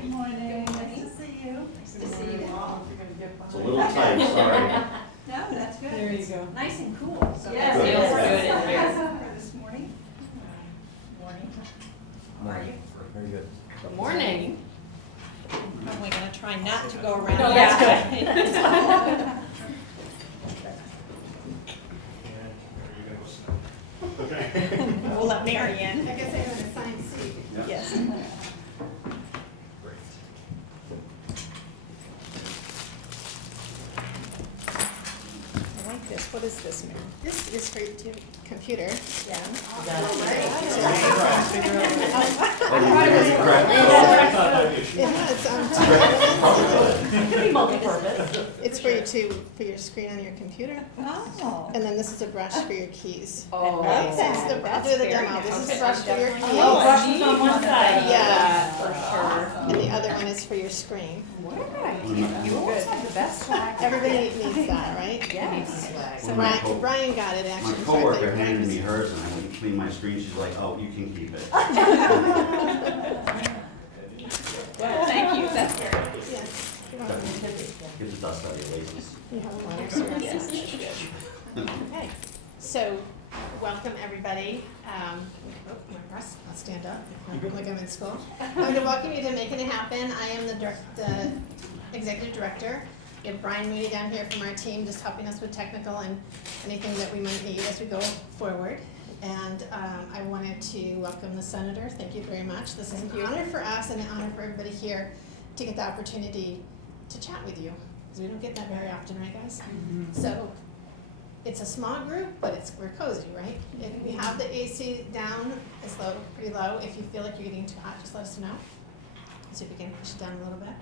Good morning. Nice to see you. Nice to see you all. It's a little tight, sorry. No, that's good. There you go. Nice and cool. So Yes, that's it feels good in here. For this morning. Morning. How are you? Very good. Good morning. Probably gonna try not to go around. No, that's good. Okay. We'll let Mary in. I guess I have an assigned seat. Yes. I like this. What is this, Mary? This is for your computer. Yeah. It has, It could be multi-purpose. it's for you to, for your screen on your computer. Oh. And then this is a brush for your keys. Oh. Right, so this is the, I'll do the That's demo. very This is nice. a brush for your keys. Oh, brushes on one side. Yeah. For sure. And the other one is for your screen. What a good idea. You always have the best swag. Everybody needs that, right? Yes. So Well, my Brian got it My actually. so I thought coworker you handed might me hers and I went to clean my screen, she's like, oh, you can keep it. Well, thank you. That's very good. Yeah. You're welcome. Get the dust out of your laces. You have a water source. Yes, that's good. Okay, so, welcome everybody. Oh, my breast, I'll stand up, like I'm in school. I'm going to welcome you to Making It Happen. I am the executive director. We have Brian Mooney down here from our team, just helping us with technical and anything that we might need as we go forward. And I wanted to welcome the senator. Thank you very much. This is an honor for us and an honor for everybody here to get the opportunity to chat with you, because we don't get that very often, right, guys? So it's a small group, but we're cozy, right? If we have the AC down, it's low, pretty low. If you feel like you're getting too hot, just let us know. See if we can push it down a little bit.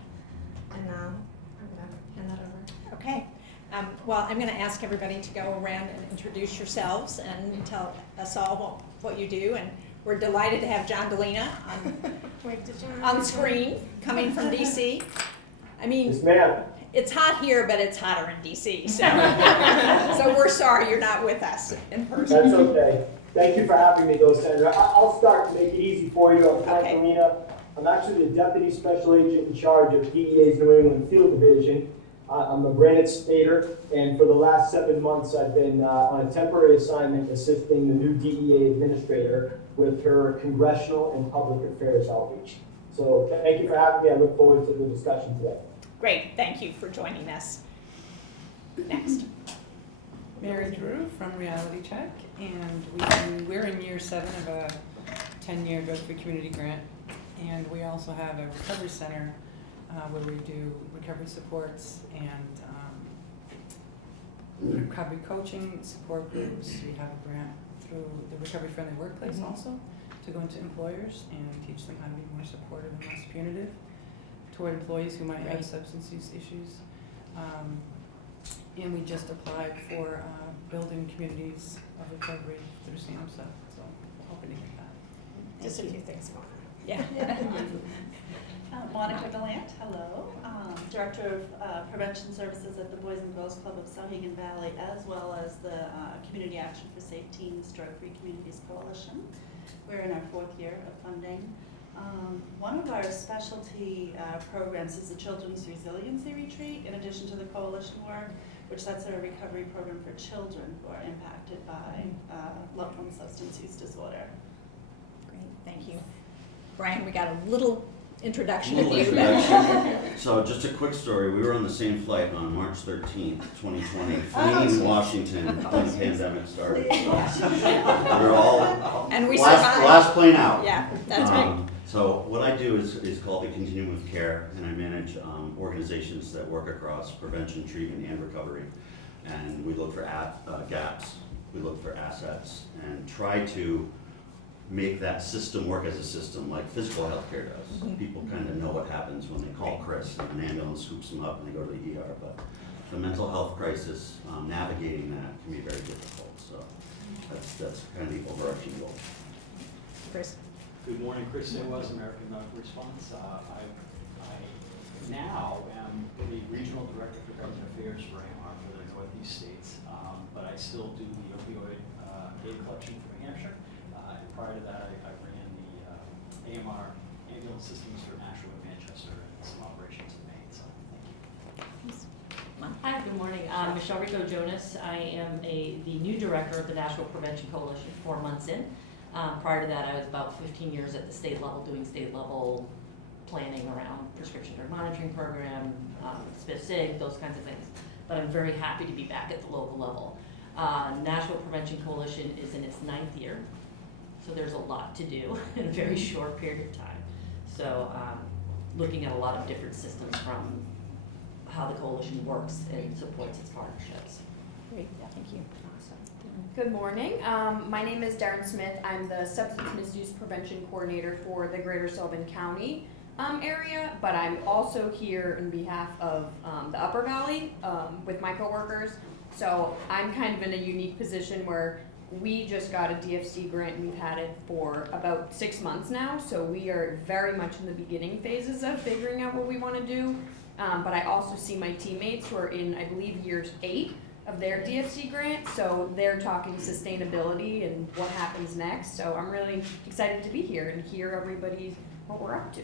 And I'm gonna hand that over. Okay. Well, I'm going to ask everybody to go around and introduce yourselves and tell us all what you do. And we're delighted to have John Delina Wait, did you? on screen, coming from DC. I mean, Yes, ma'am. it's hot here, but it's hotter in DC. So, so we're sorry you're not with us in person. That's okay. Thank you for having me, though, Senator. I'll start to make it easy for you. I'm Frank Okay. Molina. I'm actually the Deputy Special Agent in charge of DEA's New England Field Division. I'm a Granite Stater, and for the last 7 months, I've been on a temporary assignment assisting the new DEA administrator with her congressional and public affairs outreach. So thank you for having me. I look forward to the discussion today. Great. Thank you for joining us. Next. Mary Drew from Reality Check, and we're in year 7 of a 10-year drug-free community grant, and we also have a recovery center where we do recovery supports and recovery coaching support groups. We have a grant through the Recovery Friendly Workplace also to go into employers and teach them how to be more supportive and less punitive toward employees who might have substance use issues. And we just applied for building communities of recovery through SAMHSA, so hoping to get that. Just a few things going on. Yeah. Monica Gallant, hello. Director of Prevention Services at the Boys and Girls Club of Shaheen Valley, as well as the Community Action for Safe Teens Drug-Free Communities Coalition. We're in our 4th year of funding. One of our specialty programs is the Children's Resiliency Retreat, in addition to the coalition work, which that's a recovery program for children who are impacted by loved one substance use disorder. Great. Thank you. Brian, we got a little introduction of Little you. introduction. So just a quick story, we were on the same flight on March 13th, 2020, fleeing Washington when the pandemic started. We were all And we last survived. plane out. Yeah, that's right. So what I do is called the Continuum of Care, and I manage organizations that work across prevention, treatment, and recovery. And we look for gaps, we look for assets, and try to make that system work as a system like physical health care does. People kind of know what happens when they call Chris and an ambulance scoops them up and they go to the ER, but the mental health crisis, navigating that can be very difficult. So that's kind of the overarching goal. Chris. Good morning, Chris Saywas, American Medical Response. I now am the Regional Director for Government Affairs for AMR for the Northeast states, but I still do the opioid data collection for New Hampshire. And prior to that, I ran the AMR behavioral systems for Nashua and Manchester and some operations in Maine, so thank you. Hi, good morning. I'm Michelle Rico Jonas. I am the new director of the National Prevention Coalition, 4 months in. Prior to that, I was about 15 years at the state level, doing state level planning around prescription drug monitoring program, SPIF-SIG, those kinds of things. But I'm very happy to be back at the local level. National Prevention Coalition is in its 9th year, so there's a lot to do in a very short period of time. So looking at a lot of different systems from how the coalition works and supports its partnerships. Great, thank you. Good morning. My name is Darren Smith. I'm the Substance Misuse Prevention Coordinator for the Greater Sullivan County area, but I'm also here in behalf of the Upper Valley with my coworkers. So I'm kind of in a unique position where we just got a DFC grant. We've had it for about 6 months now, so we are very much in the beginning phases of figuring out what we want to do. But I also see my teammates who are in, I believe, years 8 of their DFC grant, so they're talking sustainability and what happens next. So I'm really excited to be here and hear everybody what we're up to.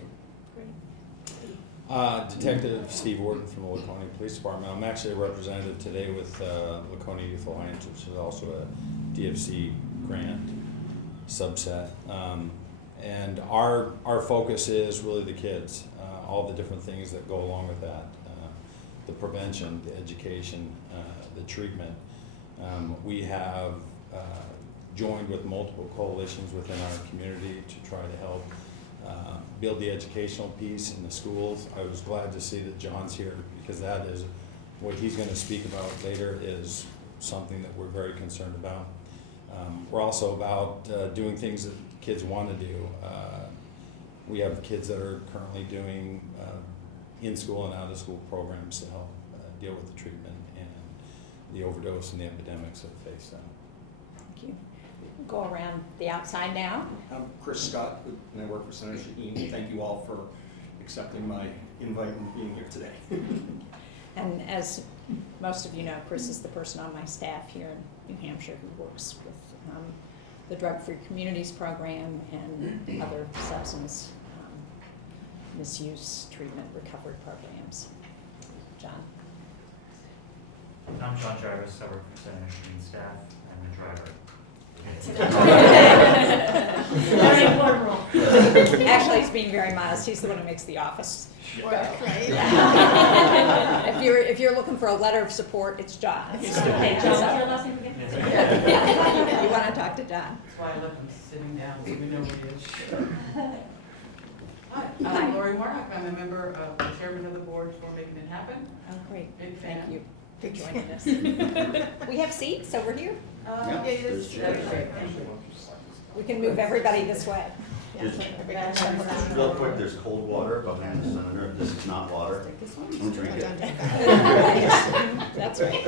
Detective Steve Warden from the Laconia Police Department. I'm actually a representative today with Laconia Youth Alliance, which is also a DFC grant subset. And our focus is really the kids, all the different things that go along with that, the prevention, the education, the treatment. We have joined with multiple coalitions within our community to try to help build the educational piece in the schools. I was glad to see that John's here because that is what he's going to speak about later is something that we're very concerned about. We're also about doing things that kids want to do. We have kids that are currently doing in-school and out-of-school programs to help deal with the treatment and the overdose and the epidemics that face them. Thank you. Go around the outside now. I'm Chris Scott, and I work for Senator Shaheen. Thank you all for accepting my invite and being here today. And as most of you know, Chris is the person on my staff here in New Hampshire who works with the Drug-Free Communities Program and other substance misuse treatment recovery programs. John. I'm John Jarvis. I work for Senator Shaheen's staff. I'm the driver. Very important role. Actually, he's being very modest. He's the one who makes the office Work, right? If you're looking for a letter of support, it's John. Okay, John, what's your last name again? You want to talk to John? That's why I left him sitting down, so we know what it is. Hi, I'm Lori Warnock. I'm a member of the chairman of the board for Making It Happen. Oh, great. Big fan. Thank you for joining us. We have seats, so we're here. Yeah, There's That's great. We can move everybody this way. Just real quick, there's cold water behind the senator. This is not water. Don't drink it. That's right.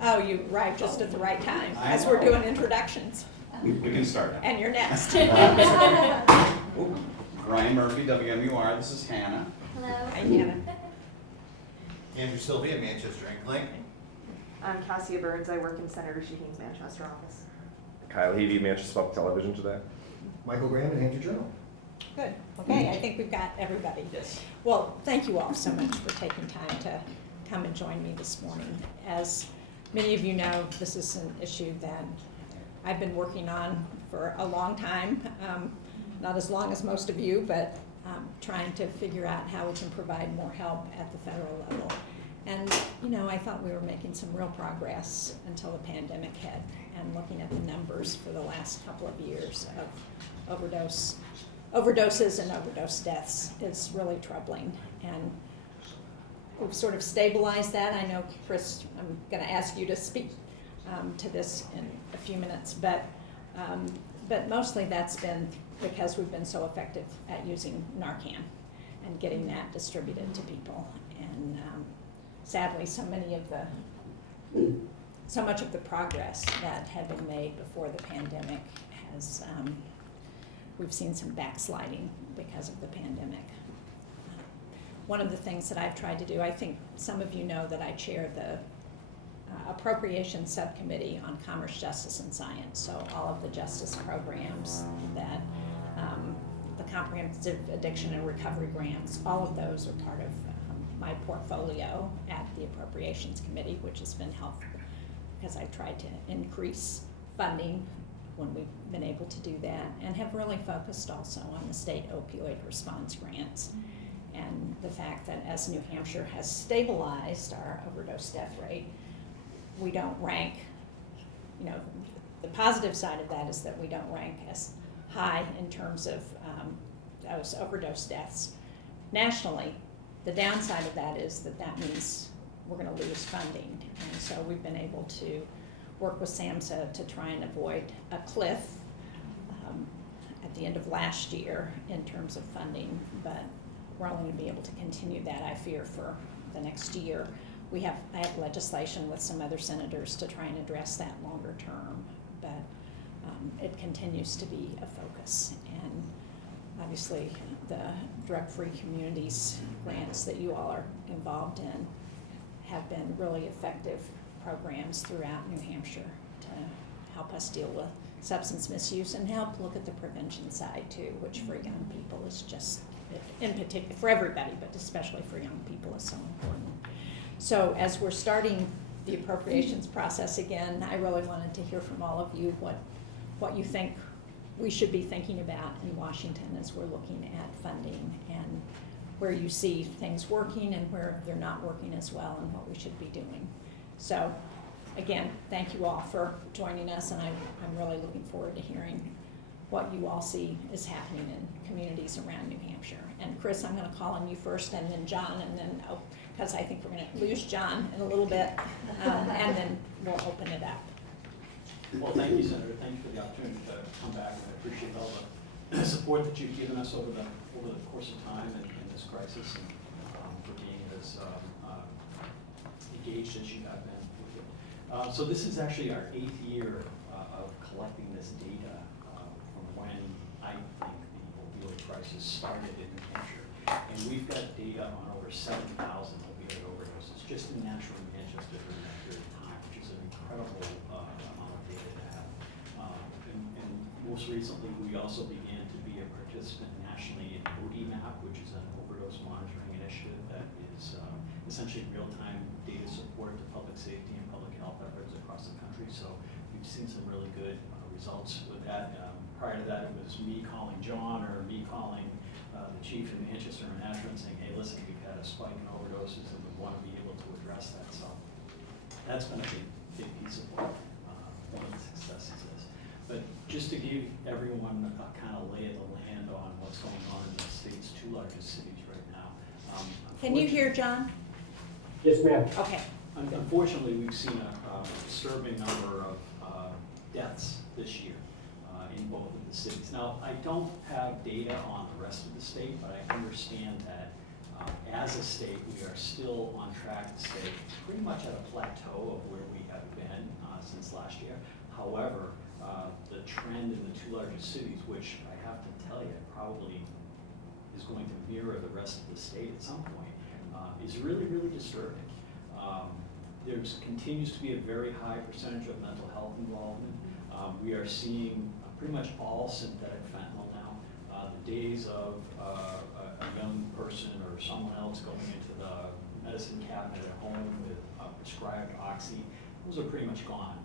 Oh, you arrived just at the right time, as we're doing introductions. We can start now. And you're next. Ryan Murphy, WMUR. This is Hannah. Hi, Hannah. Andrew Sylvia, Manchester Inc. I'm Cassia Burns. I work in Senator Shaheen's Manchester office. Kyle Levy, Manchester Public Television today. Michael Graham, New Hampshire Journal. Good. Okay, I think we've got everybody. Yes. Well, thank you all so much for taking time to come and join me this morning. As many of you know, this is an issue that I've been working on for a long time, not as long as most of you, but trying to figure out how we can provide more help at the federal level. And, you know, I thought we were making some real progress until the pandemic hit, and looking at the numbers for the last couple of years of overdoses and overdose deaths is really troubling. And we've sort of stabilized that. I know, Chris, I'm going to ask you to speak to this in a few minutes, but mostly that's been because we've been so effective at using Narcan and getting that distributed to people. And sadly, so much of the progress that had been made before the pandemic has, we've seen some backsliding because of the pandemic. One of the things that I've tried to do, I think some of you know that I chair the Appropriations Subcommittee on Commerce, Justice, and Science. So all of the justice programs that the comprehensive addiction and recovery grants, all of those are part of my portfolio at the Appropriations Committee, which has been helpful because I've tried to increase funding when we've been able to do that, and have really focused also on the state opioid response grants. And the fact that as New Hampshire has stabilized our overdose death rate, we don't rank, you know, the positive side of that is that we don't rank as high in terms of those overdose deaths nationally. The downside of that is that that means we're going to lose funding. And so we've been able to work with SAMHSA to try and avoid a cliff at the end of last year in terms of funding, but we're only going to be able to continue that, I fear, for the next year. I have legislation with some other senators to try and address that longer term, but it continues to be a focus. And obviously the drug-free communities grants that you all are involved in have been really effective programs throughout New Hampshire to help us deal with substance misuse and help look at the prevention side too, which for young people is just, in particular, for everybody, but especially for young people, is so important. So as we're starting the appropriations process again, I really wanted to hear from all of you what you think we should be thinking about in Washington as we're looking at funding, and where you see things working and where they're not working as well, and what we should be doing. So again, thank you all for joining us, and I'm really looking forward to hearing what you all see is happening in communities around New Hampshire. And Chris, I'm going to call on you first, and then John, and then, because I think we're going to lose John in a little bit, and then we'll open it up. Well, thank you, Senator. Thank you for the opportunity to come back, and I appreciate all the support that you've given us over the course of time in this crisis, and for being as engaged as you have been with it. So this is actually our 8th year of collecting this data from when I think the opioid crisis started in New Hampshire. And we've got data on over 7,000 opioid overdoses just in Nashua and Manchester during that period of time, which is an incredible amount of data to have. And most recently, we also began to be a participant nationally in ODMAP, which is an overdose monitoring initiative that is essentially real-time data support to public safety and public health efforts across the country. So we've seen some really good results with that. Prior to that, it was me calling John or me calling the chief in Manchester and Nashua and saying, hey, listen, we've had a spike in overdoses and we want to be able to address that. So that's been a big piece of what one of the successes is. But just to give everyone a kind of lay of the land on what's going on in the state's 2 largest cities right now. Can you hear John? Yes, ma'am. Okay. Unfortunately, we've seen a disturbing number of deaths this year in both of the cities. Now, I don't have data on the rest of the state, but I understand that as a state, we are still on track to stay pretty much at a plateau of where we have been since last year. However, the trend in the 2 largest cities, which I have to tell you probably is going to mirror the rest of the state at some point, is really, really disturbing. There continues to be a very high percentage of mental health involvement. We are seeing pretty much all synthetic fentanyl now. The days of a young person or someone else going into the medicine cabinet at home with prescribed oxy, those are pretty much gone.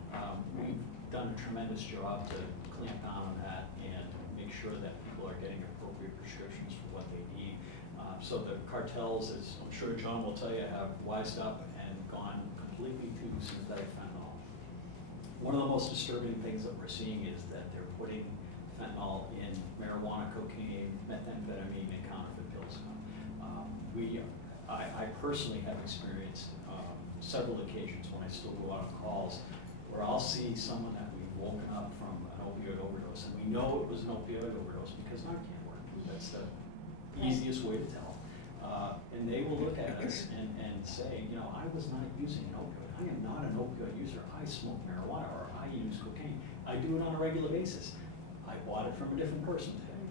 We've done a tremendous job to clamp down on that and make sure that people are getting appropriate prescriptions for what they need. So the cartels, as I'm sure John will tell you, have wised up and gone completely to synthetic fentanyl. One of the most disturbing things that we're seeing is that they're putting fentanyl in marijuana, cocaine, methamphetamine, and counterfeit pills. I personally have experienced several occasions when I still go out on calls where I'll see someone that we've woken up from an opioid overdose, and we know it was an opioid overdose because Narcan worked. That's the easiest way to tell. And they will look at us and say, you know, I was not using an opioid. I am not an opioid user. I smoke marijuana or I use cocaine. I do it on a regular basis. I bought it from a different person today,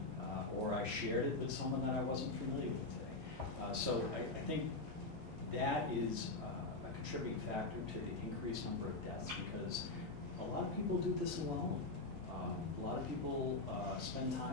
or I shared it with someone that I wasn't familiar with today. So I think that is a contributing factor to the increased number of deaths, because a lot of people do this alone. A lot of people spend time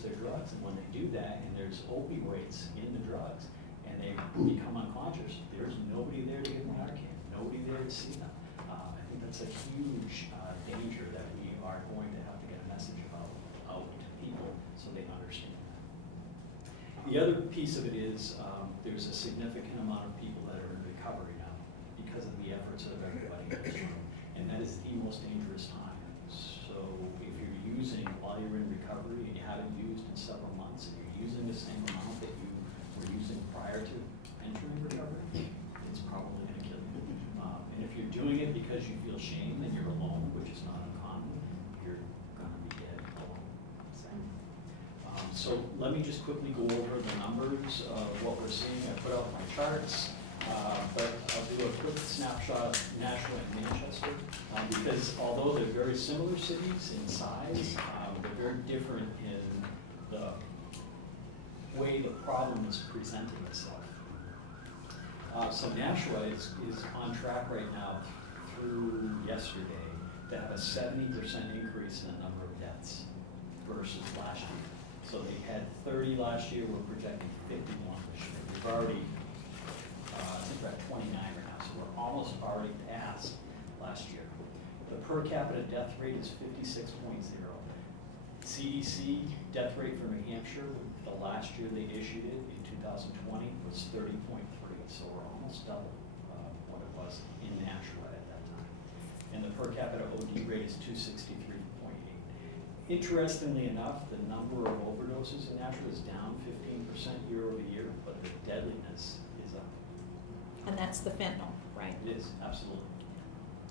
use their drugs, and when they do that, and there's opioids in the drugs, and they become unconscious, there's nobody there to give them Narcan, nobody there to see them. I think that's a huge danger that we are going to have to get a message about out to people so they understand that. The other piece of it is there's a significant amount of people that are in recovery now because of the efforts of everybody in this room, and that is the most dangerous time. So if you're using while you're in recovery and you haven't used in several months, and you're using the same amount that you were using prior to entering recovery, it's probably going to kill you. And if you're doing it because you feel shame and you're alone, which is not uncommon, you're going to be dead alone. So let me just quickly go over the numbers of what we're seeing. I put out my charts, but I'll do a quick snapshot of Nashua and Manchester, because although they're very similar cities in size, they're very different in the way the problem is presenting itself. So Nashua is on track right now through yesterday to have a 70% increase in the number of deaths versus last year. So they had 30 last year, we're projecting 51 this year. We've already, I think we're at 29 right now, so we're almost already past last year. The per capita death rate is 56.0. CDC death rate for New Hampshire, the last year they issued it in 2020 was 30.3, so we're almost double what it was in Nashua at that time. And the per capita OD rate is 263.8. Interestingly enough, the number of overdoses in Nashua is down 15% year over year, but the deadliness is up. And that's the fentanyl, right? It is, absolutely.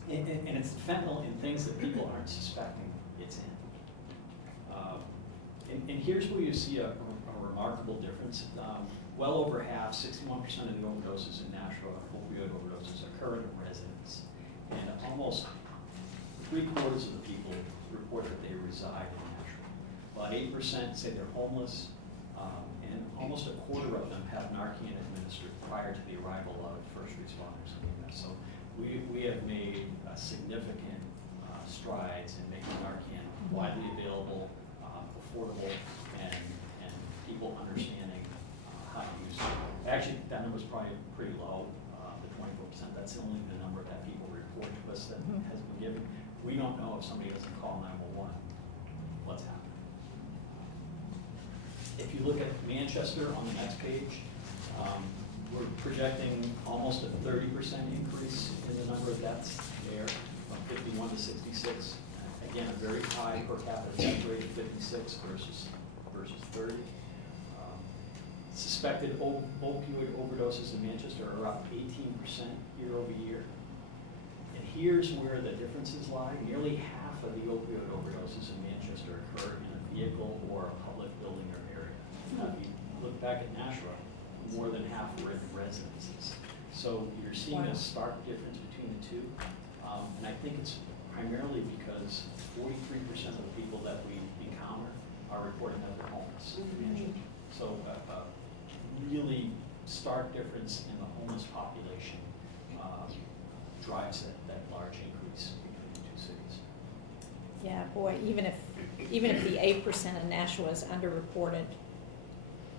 And it's fentanyl in things that people aren't suspecting it's in. And here's where you see a remarkable difference. Well over half, 61% of the overdoses in Nashua, opioid overdoses, occur in residence. And almost 3/4 of the people report that they reside in Nashua. About 8% say they're homeless, and almost 1/4 of them have Narcan administered prior to the arrival of first responders in the US. So we have made significant strides in making Narcan widely available, affordable, and people understanding how to use it. Actually, that number's probably pretty low, the 24%. That's only the number that people report to us that has been given. We don't know if somebody doesn't call 911, what's happening. If you look at Manchester on the next page, we're projecting almost a 30% increase in the number of deaths there, from 51 to 66. Again, a very high per capita death rate of 56 versus 30. Suspected opioid overdoses in Manchester are up 18% year over year. And here's where the differences lie. Nearly half of the opioid overdoses in Manchester occur in a vehicle or a public building or area. Now, if you look back at Nashua, more than half were in residences. So you're seeing a stark difference between the two. And I think it's primarily because 43% of the people that we encounter are reporting that they're homeless in Manchester. So a really stark difference in the homeless population drives that large increase between the two cities. Yeah, boy, even if the 8% of Nashua is underreported,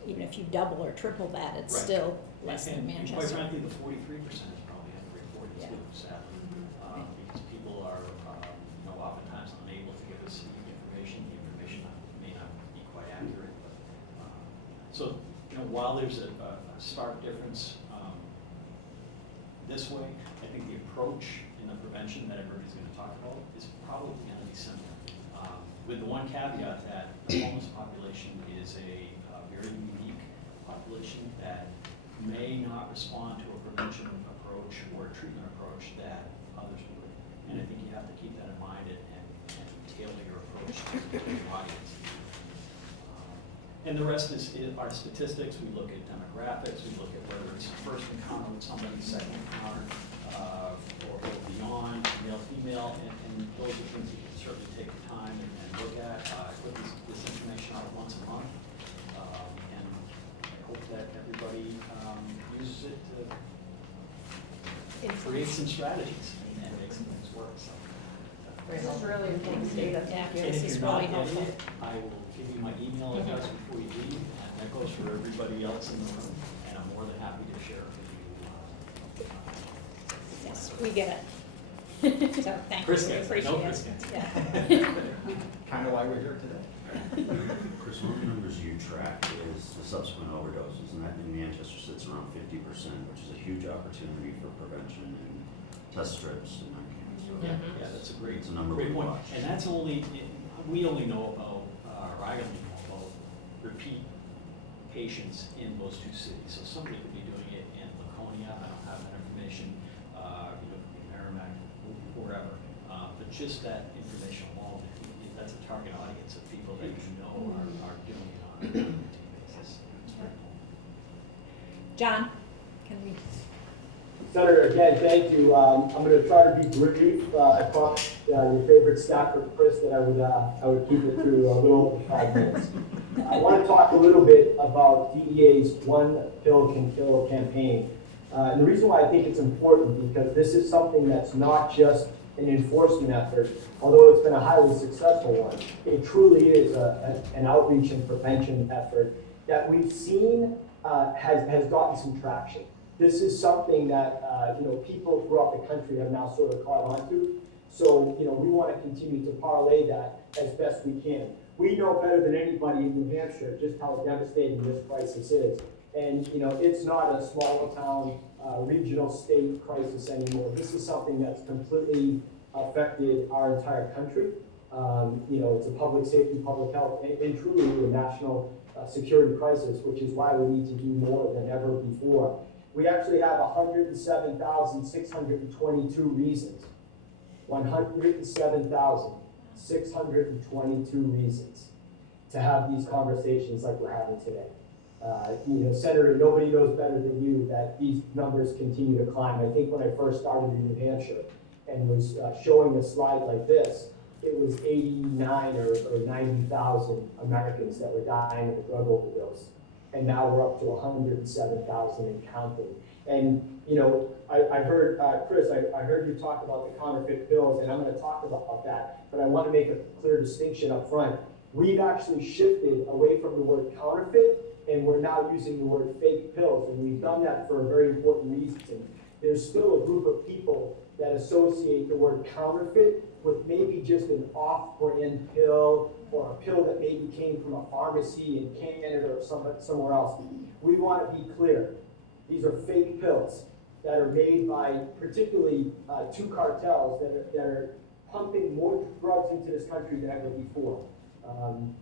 even if you double or triple that, it's Right. still less than And Manchester. quite frankly, the 43% is probably underreported too, sadly, because people are, oftentimes unable to give us information. The information may not be quite accurate, but so while there's a stark difference this way, I think the approach in the prevention that everybody's going to talk about is probably going to be similar, with the one caveat that the homeless population is a very unique population that may not respond to a prevention approach or a treatment approach that others would. And I think you have to keep that in mind and tailor your approach to your audience. And the rest is our statistics. We look at demographics. We look at whether it's first encounter with somebody, second encounter, or beyond, male, female, and those are things you can certainly take the time and look at. I put this information out once a month, and I hope that everybody uses it to create some strategies and make some things work. So. This is really important data. Yeah, And this if is you're not really getting helpful. it, I I will give you my email address before you leave, and that goes for everybody else in the room, and I'm more than happy to share it with you. Yes, we get it. So thank you, Chris we gets it. appreciate No, it. Chris gets it. Yeah. Kind of why we're here today. Chris, one of the numbers you track is the subsequent overdoses, and that in Manchester sits around 50%, which is a huge opportunity for prevention and test strips and Narcan. So Yeah, that's a great, It's a number great we point. watch. And that's only, we only know about, or I only know about repeat patients in those two cities. So somebody could be doing it in Laconia, I don't have that information, you know, it could be Merrimack, wherever. But just that information alone, that's a target audience of people that you know are doing it on a routine basis. It's very cool. John, can we? Senator, again, thank you. I'm going to try to be brief. I promised your favorite staffer, Chris, that I would keep it to a little over 5 minutes. I want to talk a little bit about DEA's One Pill Can Kill campaign. And the reason why I think it's important, because this is something that's not just an enforcement effort, although it's been a highly successful one. It truly is an outreach and prevention effort that we've seen has gotten some traction. This is something that people throughout the country have now sort of caught on to. So we want to continue to parlay that as best we can. We know better than anybody in New Hampshire just how devastating this crisis is. And it's not a small town, regional state crisis anymore. This is something that's completely affected our entire country. It's a public safety, public health, and truly a national security crisis, which is why we need to do more than ever before. We actually have 107,622 reasons. 107,622 reasons to have these conversations like we're having today. Senator, nobody knows better than you that these numbers continue to climb. I think when I first started in New Hampshire and was showing a slide like this, it was 89 or 90,000 Americans that were dying of a drug overdose. And now we're up to 107,000 and counting. And, I heard, Chris, I heard you talk about the counterfeit pills, and I'm going to talk about that, but I want to make a clear distinction up front. We've actually shifted away from the word counterfeit, and we're now using the word fake pills, and we've done that for a very important reason. There's still a group of people that associate the word counterfeit with maybe just an off-brand pill or a pill that maybe came from a pharmacy in Canada or somewhere else. We want to be clear. These are fake pills that are made by particularly two cartels that are pumping more drugs into this country than ever before. And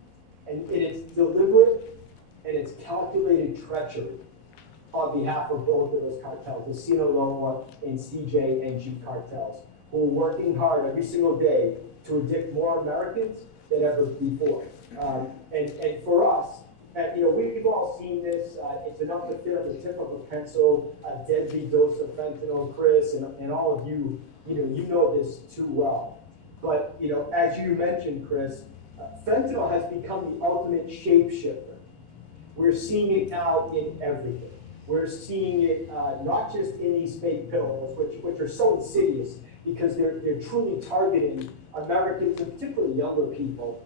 it's deliberate and it's calculated treachery on behalf of both of those cartels, the Sinaloa and CJNG cartels, who are working hard every single day to addict more Americans than ever before. And for us, we've all seen this. It's enough to fit on the tip of a pencil, a deadly dose of fentanyl, Chris, and all of you, you know this too well. But, as you mentioned, Chris, fentanyl has become the ultimate shapeshifter. We're seeing it now in everything. We're seeing it not just in these fake pills, which are so insidious because they're truly targeting Americans, and particularly younger people.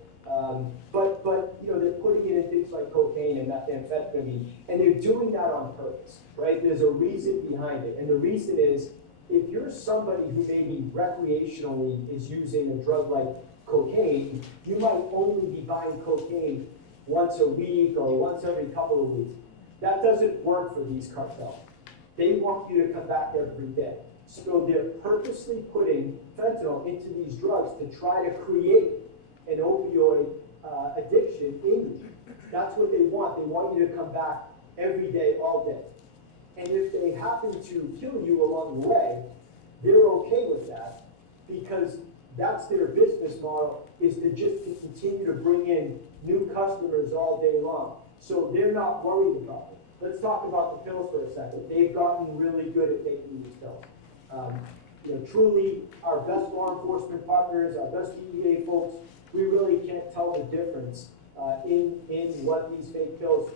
But they're putting it in things like cocaine and methamphetamine, and they're doing that on purpose, right? There's a reason behind it, and the reason is if you're somebody who maybe recreationally is using a drug like cocaine, you might only be buying cocaine once a week or once every couple of weeks. That doesn't work for these cartels. They want you to come back every day. So they're purposely putting fentanyl into these drugs to try to create an opioid addiction in you. That's what they want. They want you to come back every day, all day. And if they happen to kill you along the way, they're okay with that because that's their business model, is to just continue to bring in new customers all day long. So they're not worried about it. Let's talk about the pills for a second. They've gotten really good at making these pills. Truly, our best law enforcement partners, our best DEA folks, we really can't tell the difference in what these fake pills,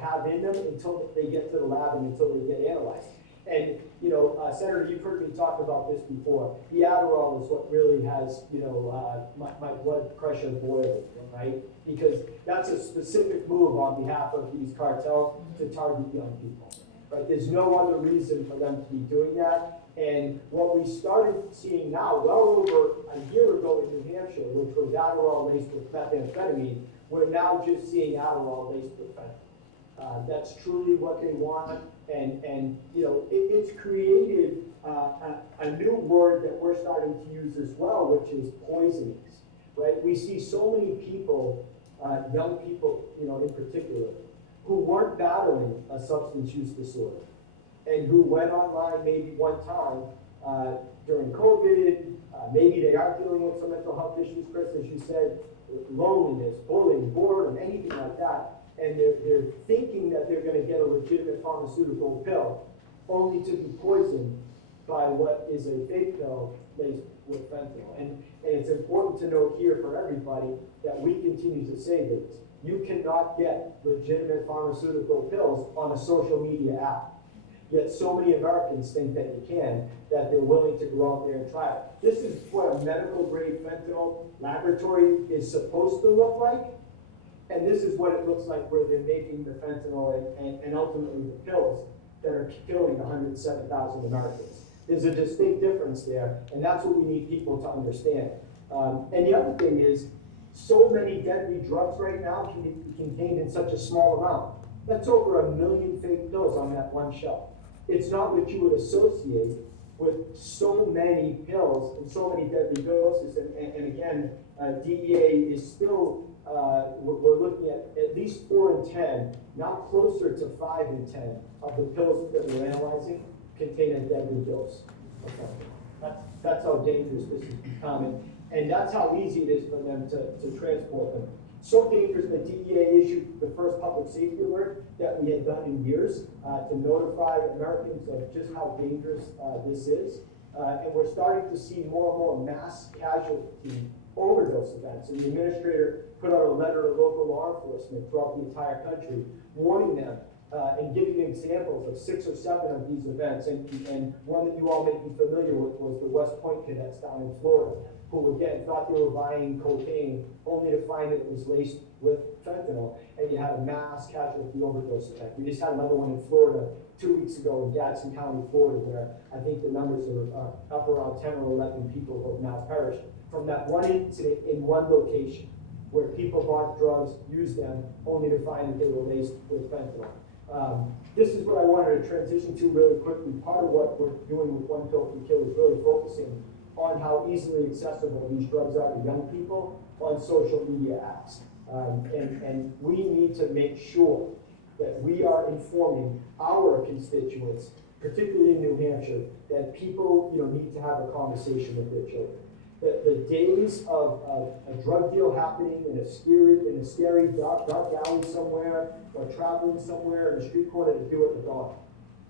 have in them until they get to the lab and until they get analyzed. And, you know, Senator, you've heard me talk about this before. The Adderall is what really has, you know, my blood pressure boiling, right? Because that's a specific move on behalf of these cartels to target young people, right? There's no other reason for them to be doing that. And what we started seeing now, well over a year ago in New Hampshire, which was Adderall laced with methamphetamine, we're now just seeing Adderall laced with fentanyl. That's truly what they want. And you know, it's created a new word that we're starting to use as well, which is poisonings, right? We see so many people, young people, you know, in particular, who weren't battling a substance use disorder and who went online maybe one time during COVID, maybe they are dealing with some mental health issues, Chris, as you said, loneliness, bullying, boredom, anything like that. And they're thinking that they're going to get a legitimate pharmaceutical pill, only to be poisoned by what is a fake pill laced with fentanyl. And it's important to note here for everybody that we continue to say this. You cannot get legitimate pharmaceutical pills on a social media app. Yet so many Americans think that you can, that they're willing to go out there and try it. This is what a medical grade fentanyl laboratory is supposed to look like. And this is what it looks like where they're making the fentanyl and ultimately the pills that are killing 107,000 Americans. There's a distinct difference there, and that's what we need people to understand. And the other thing is, so many deadly drugs right now can be contained in such a small amount. That's over 1 million fake pills on that one shelf. It's not what you would associate with so many pills and so many deadly doses. And again, DEA is still, we're looking at least 4 in 10, now closer to 5 in 10 of the pills that we're analyzing contain a deadly dose. Okay. That's how dangerous this has become. And that's how easy it is for them to transport them. So dangerous that DEA issued the first public safety alert that we had done in years to notify Americans of just how dangerous this is. And we're starting to see more and more mass casualty overdose events. And the administrator put out a letter to local law enforcement throughout the entire country, warning them and giving examples of 6 or 7 of these events. And one that you all may be familiar with was the West Point cadets down in Florida, who again thought they were buying cocaine only to find that it was laced with fentanyl, and you had a mass casualty overdose event. We just had another one in Florida 2 weeks ago in Gadsden County, Florida, where I think the numbers are up around 10 or 11 people who have now perished from that one incident in one location where people bought drugs, used them, only to find that they were laced with fentanyl. This is what I wanted to transition to really quickly. Part of what we're doing with One Pill Can Kill is really focusing on how easily accessible these drugs are to young people on social media apps. And we need to make sure that we are informing our constituents, particularly in New Hampshire, that people, you know, need to have a conversation with their children. That the days of a drug deal happening in a scary dark alley somewhere, or traveling somewhere in a street corner to do it are gone.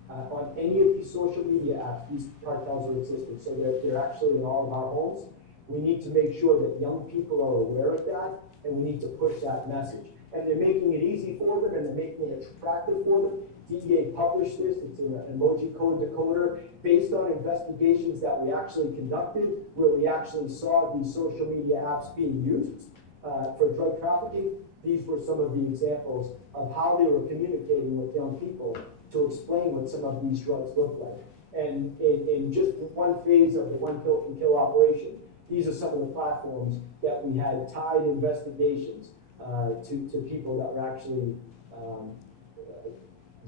On any of these social media apps, these cartels are existing, so they're actually in all of our homes. We need to make sure that young people are aware of that, and we need to push that message. And they're making it easy for them, and they're making it attractive for them. DEA published this, it's an emoji code decoder, based on investigations that we actually conducted, where we actually saw these social media apps being used for drug trafficking. These were some of the examples of how they were communicating with young people to explain what some of these drugs look like. And in just one phase of the One Pill Can Kill operation, these are some of the platforms that we had tied investigations to people that were actually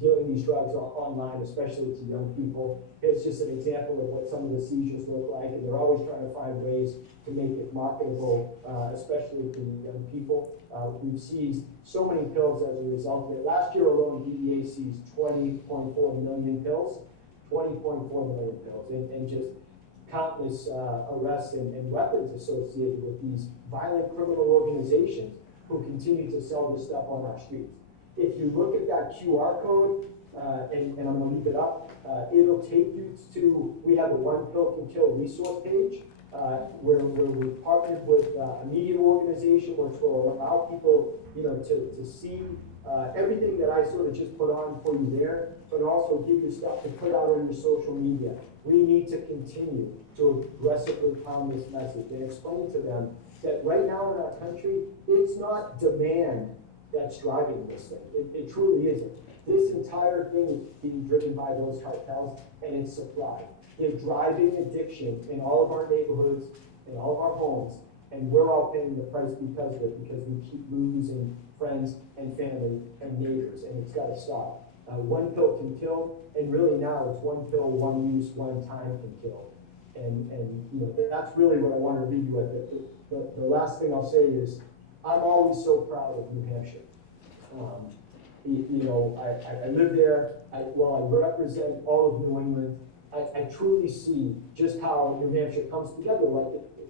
dealing these drugs online, especially to young people. Here's just an example of what some of the seizures look like, and they're always trying to find ways to make it marketable, especially to young people. We've seized so many pills as a result of it. Last year alone, DEA seized 20.4 million pills, 20.4 million pills, and just countless arrests and weapons associated with these violent criminal organizations who continue to sell this stuff on our streets. If you look at that QR code, and I'm going to leave it up, it'll take you to, we have a One Pill Can Kill resource page where we partnered with a media organization which will allow people, to see everything that I sort of just put on for you there, but also give you stuff to put out on your social media. We need to continue to aggressively pound this message and explain to them that right now in our country, it's not demand that's driving this thing. It truly isn't. This entire thing is being driven by those cartels and it's supply. They're driving addiction in all of our neighborhoods, in all of our homes, and we're all paying the price because of it, because we keep losing friends and family and neighbors, and it's got to stop. One pill can kill, and really now it's one pill, one use, one time can kill. And that's really what I want to leave you with. The last thing I'll say is, I'm always so proud of New Hampshire. I live there, I represent all of New England. I truly see just how New Hampshire comes together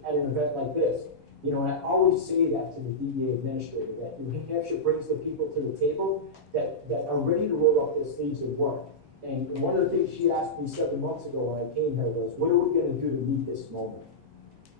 at an event like this. And I always say that to the DEA administrator, that New Hampshire brings the people to the table that are ready to roll up their sleeves and work. And one of the things she asked me 7 months ago when I came here was, what are we going to do to meet this moment?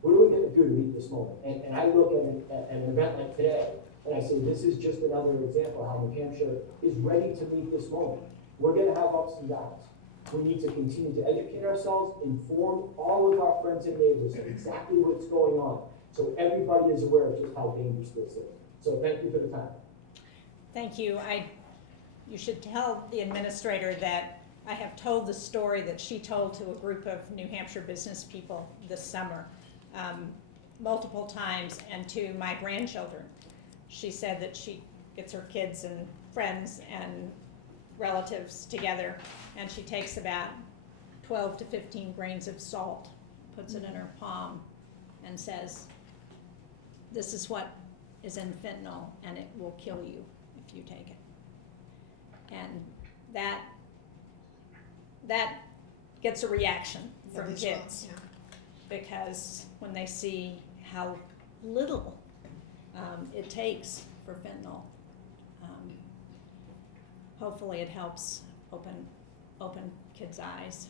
What are we going to do to meet this moment? And I look at an event like today, and I say, this is just another example of how New Hampshire is ready to meet this moment. We're going to have ups and downs. We need to continue to educate ourselves, inform all of our friends and neighbors of exactly what's going on, so everybody is aware of just how dangerous this is. So thank you for the time. Thank you. You should tell the administrator that I have told the story that she told to a group of New Hampshire business people this summer multiple times, and to my grandchildren. She said that she gets her kids and friends and relatives together, and she takes about 12 to 15 grains of salt, puts it in her palm, and says, this is what is in fentanyl, and it will kill you if you take it. And that gets a reaction from kids, because when they see how little it takes for fentanyl, hopefully it helps open kids' eyes.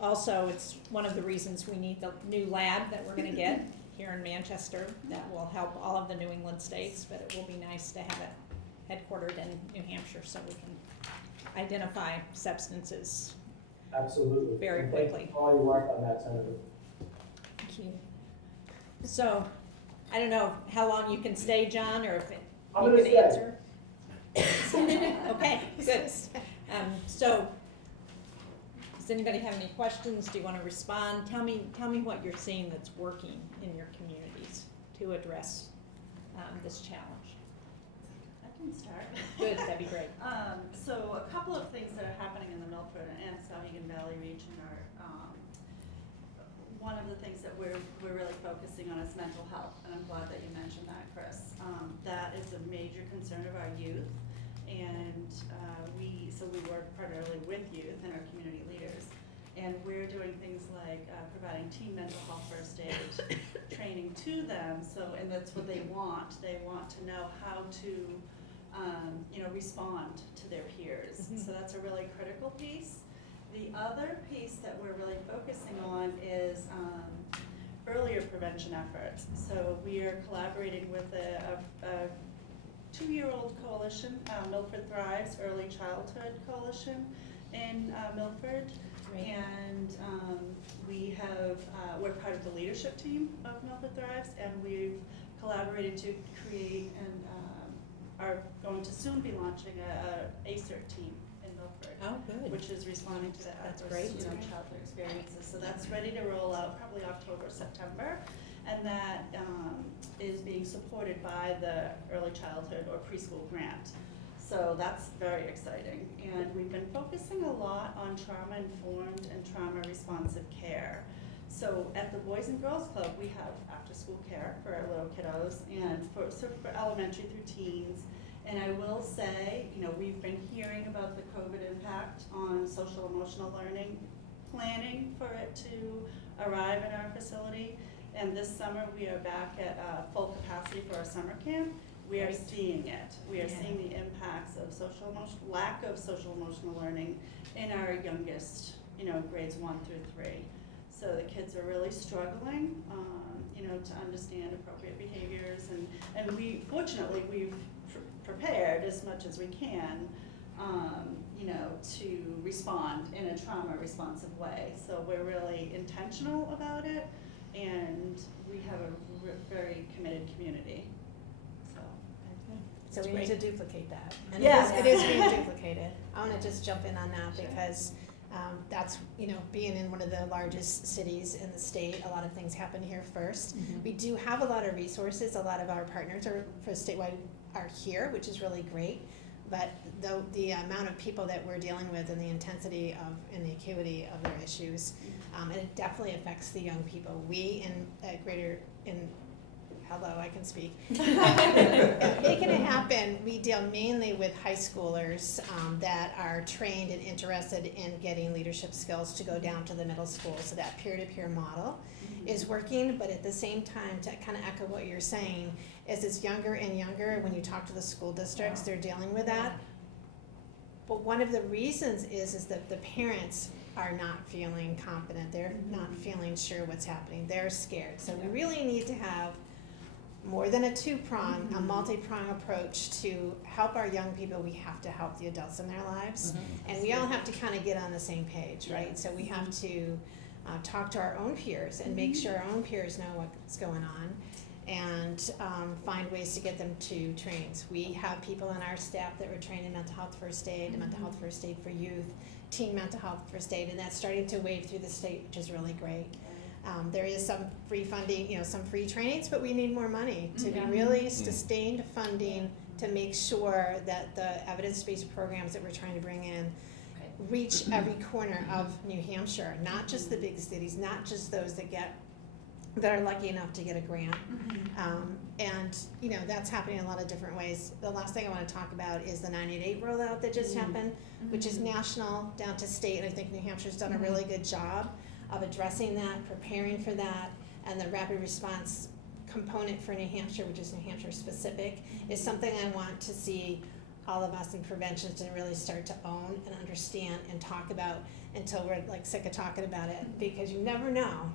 Also, it's one of the reasons we need the new lab that we're going to get here in Manchester that will help all of the New England states, but it will be nice to have it headquartered in New Hampshire so we can identify substances. Absolutely. Very And quickly. thank you for all your work on that, Senator. Thank you. So, I don't know how long you can stay, John, or if I'm you gonna can stay. answer. Okay, good. So, does anybody have any questions? Do you want to respond? Tell me what you're seeing that's working in your communities to address this challenge. I can start. Good, that'd be great. So a couple of things that are happening in the Milford and Shaheen Valley region are, one of the things that we're really focusing on is mental health, and I'm glad that you mentioned that, Chris. That is a major concern of our youth, and we work primarily with youth and our community leaders, and we're doing things like providing team mental health first aid training to them. And that's what they want. They want to know how to respond to their peers. Mm-hmm. So that's a really critical piece. The other piece that we're really focusing on is earlier prevention efforts. So we are collaborating with a 2-year-old coalition, Milford Thrives Early Childhood Coalition in Milford. Great. And we're part of the leadership team of Milford Thrives, and we've collaborated to create and are going to soon be launching a ACERT team in Milford. Oh, good. Which is responding to the That's adverse, great. childhood experiences. So that's ready to roll out probably October, September. And that is being supported by the early childhood or preschool grant. So that's very exciting. And we've been focusing a lot on trauma-informed and trauma-responsive care. So at the Boys and Girls Club, we have after-school care for our little kiddos and for elementary through teens. And I will say, we've been hearing about the COVID impact on social emotional learning, planning for it to arrive in our facility. And this summer, we are back at full capacity for our summer camp. We are seeing it. We are seeing the impacts of lack of social emotional learning in our youngest, grades 1 through 3. So the kids are really struggling, you know, to understand appropriate behaviors, and fortunately, we've prepared as much as we can, you know, to respond in a trauma responsive way. So we're really intentional about it, and we have a very committed community, so. So It's we need great. to duplicate that. And Yes. it is being duplicated. I want to just jump in on that because that's, you know, being in one of the largest cities in the state, a lot of things happen here first. We do have a lot of resources. A lot of our partners for statewide are here, which is really great. But the amount of people that we're dealing with and the intensity of and the acuity of their issues, and it definitely affects the young people. We hello, I can speak. Making It Happen, we deal mainly with high schoolers that are trained and interested in getting leadership skills to go down to the middle school. So that peer-to-peer model is working, but at the same time, to kind of echo what you're saying, as it's younger and younger, when you talk to the school districts, they're dealing with that. But one of the reasons is that the parents are not feeling confident. They're not feeling sure what's happening. They're scared. So we really need to have more than a two-prong, a multi-prong approach to help our young people. We have to help the adults in their lives. And we all have to kind of get on the same page, right? So we have to talk to our own peers and make sure our own peers know what's going on, and find ways to get them to trainings. We have people on our staff that were trained in mental health first aid, mental health first aid for youth, teen mental health first aid, and that's starting to wave through the state, which is really great. There is some free funding, you know, some free trainings, but we need more money to be really sustained funding to make sure that the evidence-based programs that we're trying to bring in reach every corner of New Hampshire, not just the big cities, not just those that are lucky enough to get a grant. And, you know, that's happening in a lot of different ways. The last thing I want to talk about is the 988 rollout that just happened, which is national down to state, and I think New Hampshire's done a really good job of addressing that, preparing for that, and the rapid response component for New Hampshire, which is New Hampshire specific, is something I want to see all of us in prevention to really start to own and understand and talk about until we're like sick of talking about it, because you never know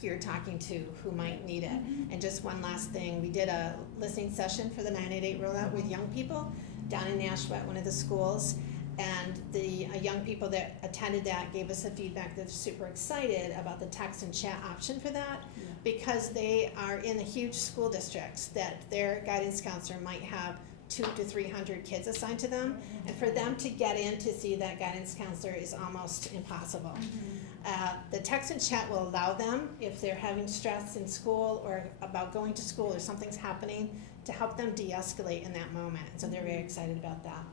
who you're talking to who might need it. And just one last thing, we did a listening session for the 988 rollout with young people down in Nashua at one of the schools, and the young people that attended that gave us the feedback that they're super excited about the text and chat option for that, because they are in the huge school districts that their guidance counselor might have 200 to 300 kids assigned to them, and for them to get in to see that guidance counselor is almost impossible. The text and chat will allow them, if they're having stress in school or about going to school or something's happening, to help them de-escalate in that moment. So they're very excited about that.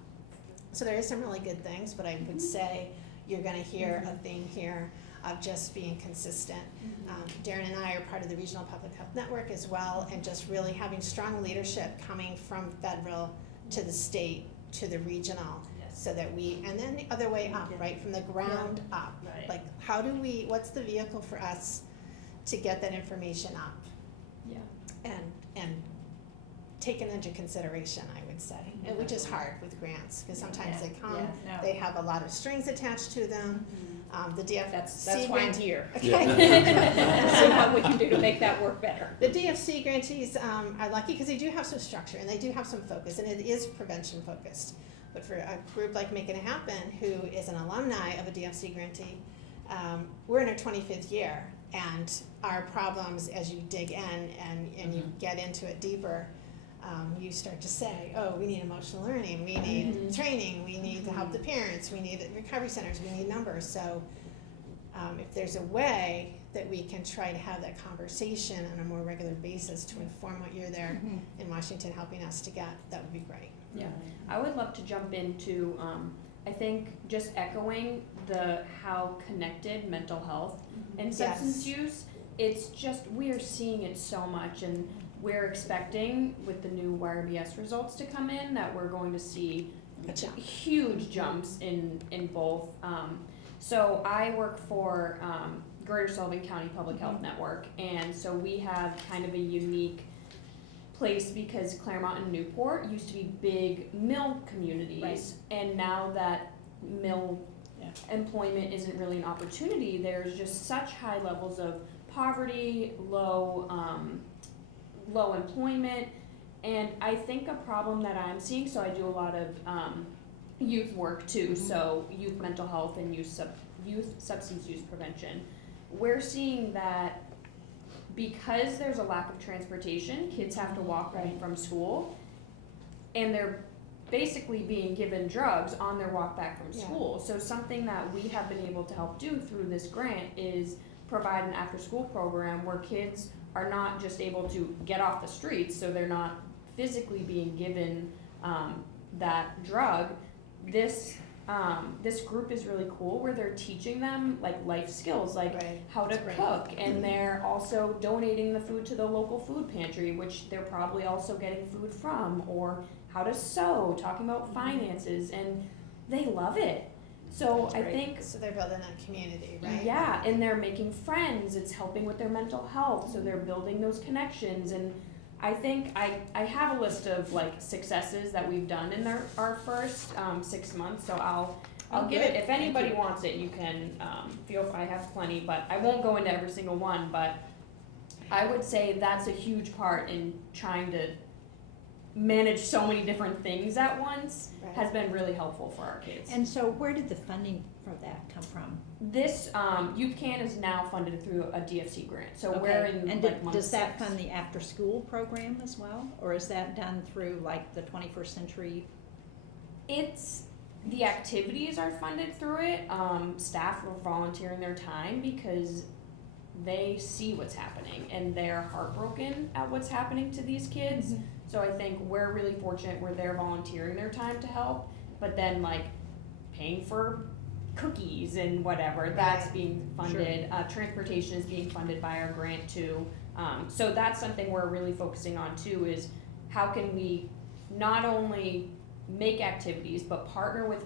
So there is some really good things, but I would say you're going to hear a theme here of just being consistent. Darren and I are part of the Regional Public Health Network as well, and just really having strong leadership coming from federal to the state to the regional, so that and then the other way up, right, from the ground up. Right. Like, what's the vehicle for us to get that information up? Yeah. And taken into consideration, I would say, and which is hard with grants, because sometimes they come, they have a lot of strings attached to them. The DFC That's why I'm here. Okay. See what we can do to make that work better. The DFC grantees are lucky because they do have some structure and they do have some focus, and it is prevention focused. But for a group like Making It Happen, who is an alumni of a DFC grantee, we're in our 25th year, and our problems, as you dig in and you get into it deeper, you start to say, oh, we need emotional learning, we need training, we need to help the parents, we need recovery centers, we need numbers. So if there's a way that we can try to have that conversation on a more regular basis to inform what you're there in Washington helping us to get, that would be great. Yeah, I would love to jump into, I think just echoing how connected mental health and substance use, it's just, we are seeing it so much, and we're expecting with the new YRBS results to come in that we're going to see huge jumps in both. So I work for Greater Sullivan County Public Health Network, and so we have kind of a unique place because Claremont and Newport used to be big mill communities, and now that mill employment isn't really an opportunity. There's just such high levels of poverty, low employment, and I think a problem that I'm seeing, so I do a lot of youth work too, so youth mental health and youth substance use prevention. We're seeing that because there's a lack of transportation, kids have to walk home from school, and they're basically being given drugs on their walk back from school. So something that we have been able to help do through this grant is provide an after-school program where kids are not just able to get off the streets, so they're not physically being given that drug. This group is really cool where they're teaching them like life skills, like how to cook, and they're also donating the food to the local food pantry, which they're probably also getting food from, or how to sew, talking about finances, and they love it. So I think, so they're building that community, right? yeah, and they're making friends, it's helping with their mental health, so they're building those connections. And I think I have a list of like successes that we've done in our first 6 months, so I'll give it, if anybody wants it, you can feel, I have plenty, but I won't go into every single one, but I would say that's a huge part in trying to manage so many different things at once has been really helpful for our kids. And so where did the funding for that come from? This Youth Can is now funded through a DFC grant, so we're in and like month does that 6. fund the after-school program as well, or is that done through like the 21st Century? It's, the activities are funded through it. Staff are volunteering their time because they see what's happening and they're heartbroken at what's happening to these kids. So I think we're really fortunate where they're volunteering their time to help, but then like paying for cookies and whatever, that's being funded. Transportation is being funded by our grant too. So that's something we're really focusing on too, is how can we not only make activities but partner with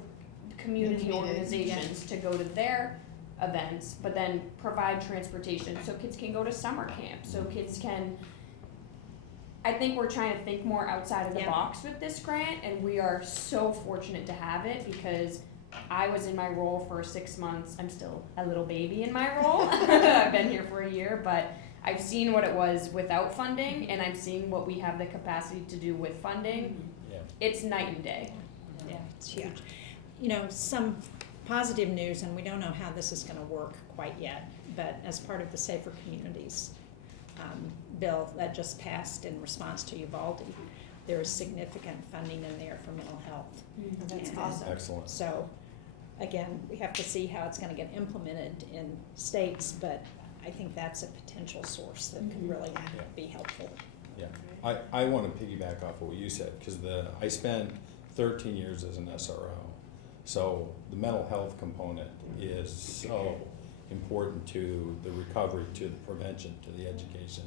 community organizations to go to their events, but then provide transportation so kids can go to summer camp, so kids can, I think we're trying to think more outside of the box with this grant, and we are so fortunate to have it because I was in my role for 6 months. I'm still a little baby in my role. I've been here for a year, but I've seen what it was without funding, and I'm seeing what we have the capacity to do with funding. It's night and day. Yeah, it's huge. You know, some positive news, and we don't know how this is going to work quite yet, but as part of the Safer Communities bill that just passed in response to Uvalde, there is significant funding in there for mental health. That's And awesome. Excellent. So, again, we have to see how it's going to get implemented in states, but I think that's a potential source that could really be helpful. Yeah, I want to piggyback off what you said, because I spent 13 years as an SRO, so the mental health component is so important to the recovery, to the prevention, to the education.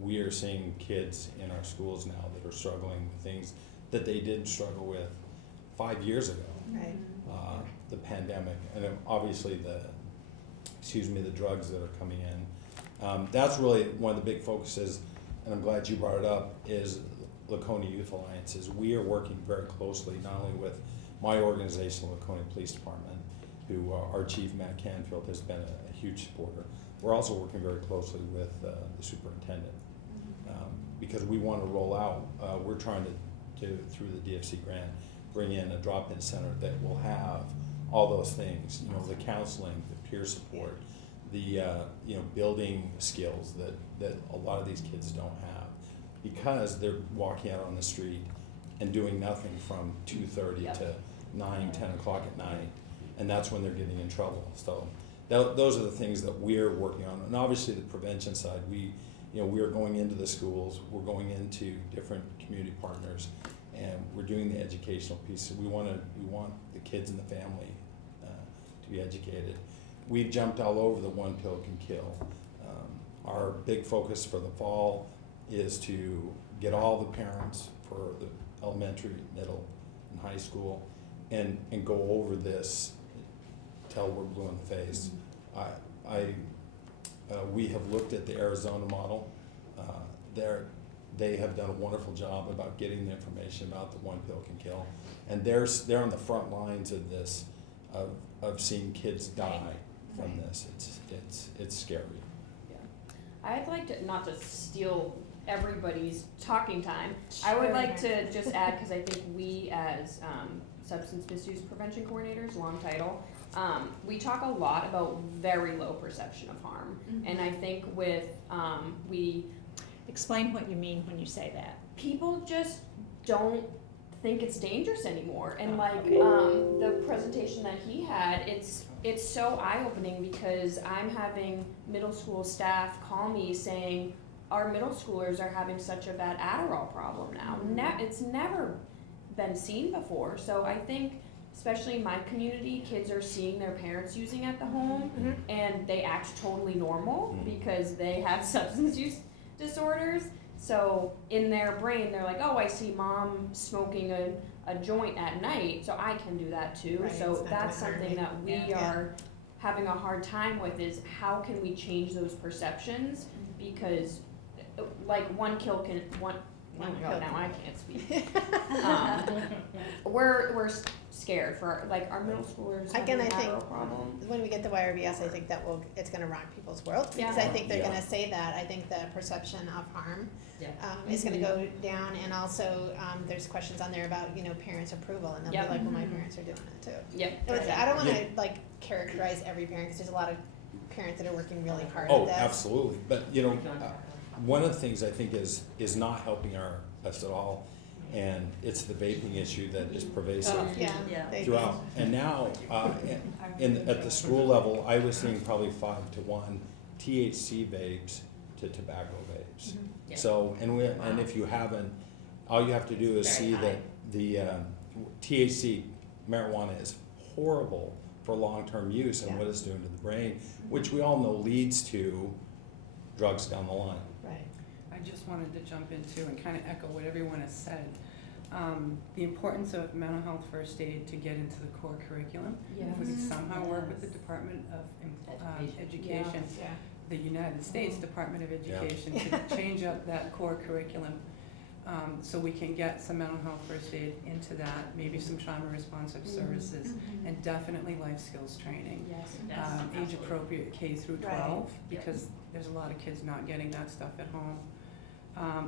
We are seeing kids in our schools now that are struggling with things that they didn't struggle with 5 years ago. Right. The pandemic, and obviously the drugs that are coming in. That's really one of the big focuses, and I'm glad you brought it up, is Laconia Youth Alliances. We are working very closely, not only with my organization, Laconia Police Department, who our chief, Matt Canfield, has been a huge supporter. We're also working very closely with the superintendent because we want to roll out, we're trying to, through the DFC grant, bring in a drop-in center that will have all those things, the counseling, the peer support, the building skills that a lot of these kids don't have because they're walking out on the street and doing nothing from 2:30 to 9, 10 o'clock at night, and that's when they're getting in trouble. So those are the things that we're working on, and obviously the prevention side. We are going into the schools, we're going into different community partners, and we're doing the educational piece. We want the kids and the family to be educated. We've jumped all over the one pill can kill. Our big focus for the fall is to get all the parents for the elementary, middle, and high school and go over this till we're blue in the face. We have looked at the Arizona model. They have done a wonderful job about getting the information about the one pill can kill, and they're on the front lines of this of seeing kids die from this. It's scary. I'd like to, not to steal everybody's talking time, I would like to just add, because I think we as substance misuse prevention coordinators, long title, we talk a lot about very low perception of harm. And I think with, we, Explain what you mean when you say that. people just don't think it's dangerous anymore. And like the presentation that he had, it's so eye-opening because I'm having middle school staff call me saying our middle schoolers are having such a bad Adderall problem now. It's never been seen before. So I think, especially in my community, kids are seeing their parents using at the home and they act totally normal because they have substance use disorders. So in their brain, they're like, oh, I see mom smoking a joint at night, so I can do that too. Right, So it's not that's gonna hurt something me. that we are having a hard time with, is how can we change those perceptions? Because like one kill can, now I can't speak. We're scared for, like, our middle schoolers Again, having I an think Adderall problem. when we get to YRBS, I think that it's gonna rock people's world, because I think they're Yeah. gonna say that. I think the perception of harm Yeah. is gonna go down, and also, there's questions on there about, parents' approval, and they'll Yep. be like, well, my parents are doing that too. Yep. I don't wanna, like, characterize every parent, because there's a lot of parents that are working really hard at Oh, this. absolutely. But, one of the things I think is not helping us at all, and it's the vaping issue that is pervasive Yeah. Yeah. throughout. And now, at the school level, I was seeing probably 5-to-1 THC vapes to tobacco vapes. Yeah. So, and if you haven't, all you have to do is Very see high. that the THC marijuana is horrible for long-term use and what it's doing to the brain, which we all know leads to drugs down the line. Right. I just wanted to jump into and kind of echo what everyone has said. The importance of mental health first aid to get into the core curriculum. If we could somehow work with the Department of Education, Yeah. the United States Department of Education, to change up that core curriculum, so we can get some mental health first aid into that, maybe some trauma responsive services, and definitely life skills training. Yes. Age appropriate K through 12, because there's a lot of kids not getting that stuff at home.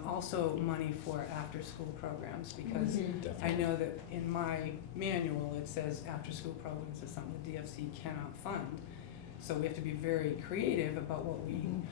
Also money for after-school programs, because I know that in my manual, it says after-school programs is something the DFC cannot fund. So we have to be very creative about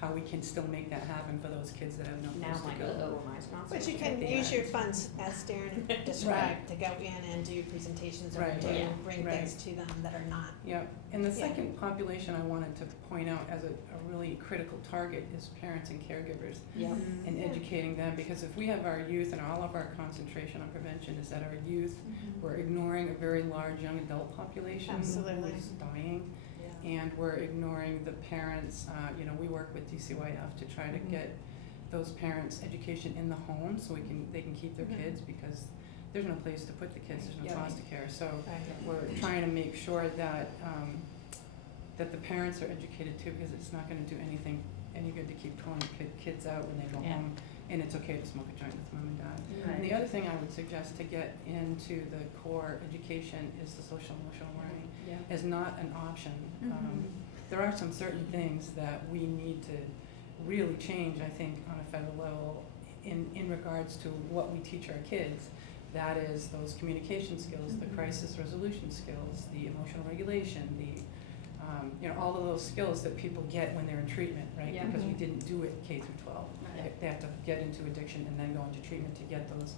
how we can still make that happen for those kids that have no place to go. But you can use your funds, as Darren described, to go in and do presentations or Right. to Yeah. bring Right. things to them that are not. Yeah, and the second population I wanted to point out as a really critical target is parents and caregivers, and educating them, because if we have our youth, and all of our concentration on prevention is that our youth, we're ignoring a very large young adult population Absolutely. who's dying, and we're ignoring the parents. We work with DCYF to try to get those parents education in the home, so they can keep their kids, because there's no place to put the kids, there's no foster care. So we're trying to make sure that that the parents are educated too, because it's not gonna do any good to keep pulling kids out when they go home, and it's okay to smoke a joint with mom and dad. And the other thing I would suggest to get into the core education is the social emotional learning as not an option. There are some certain things that we need to really change, I think, on a federal level in regards to what we teach our kids. That is those communication skills, the crisis resolution skills, the emotional regulation, all of those skills that people get when they're in treatment, right? Yeah. Because we didn't do it K through 12. They have to get into addiction and then go into treatment to get those.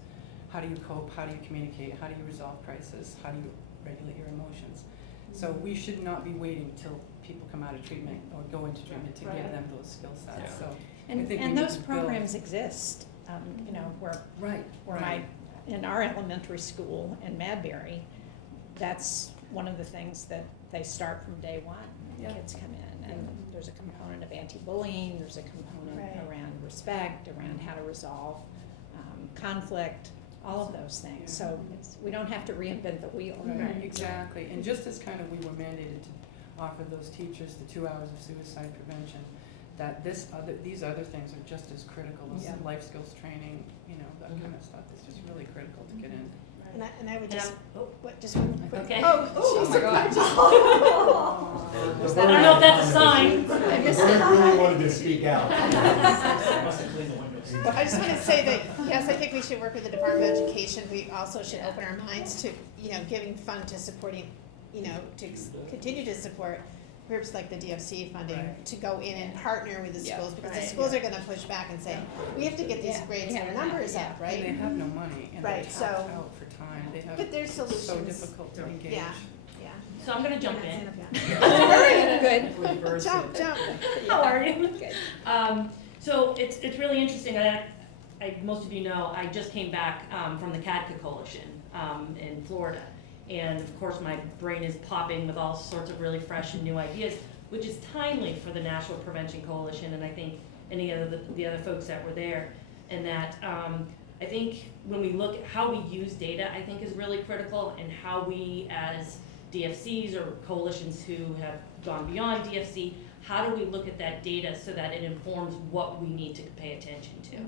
How do you cope? How do you communicate? How do you resolve crisis? How do you regulate your emotions? So we should not be waiting till people come out of treatment or go into treatment to give them those skill sets. So I think we And need those to build- programs exist, in our elementary school in Madbury, that's one of the things that they start from day one. Kids come in, and there's a component of anti-bullying, there's a component around respect, around how to resolve conflict, all of those things. So we don't have to reinvent the wheel. Right, exactly. And just as kind of we were mandated to offer those teachers the 2 hours of suicide prevention, that these other things are just as critical as life skills training, that kind of stuff is just really critical to get in. And I would And just, I'm- what, just one quick. Okay. Oh, Oh my jeez. gosh. I don't know if that's a sign. I missed it. really wanted to speak out. Well, I just want to say that, yes, I think we should work with the Department of Education. We also should open our minds to, giving fund to supporting, to continue to support groups like the DFC funding Right. to go in and partner with the Yeah. schools, because the Right. schools are gonna push back and say, we have to get these grades, their numbers up, And they right? have no money and Right, they're so- tapped out for time. They have, But there's it's so solutions. difficult to engage. Yeah. So I'm gonna jump in. Good. Jump. How are you? Good. So it's really interesting. Most of you know, I just came back from the CADCA Coalition in Florida. And of course, my brain is popping with all sorts of really fresh and new ideas, which is timely for the National Prevention Coalition, and I think any of the other folks that were there. And that I think when we look at how we use data, I think is really critical, and how we as DFCs or coalitions who have gone beyond DFC, how do we look at that data so that it informs what we need to pay attention to?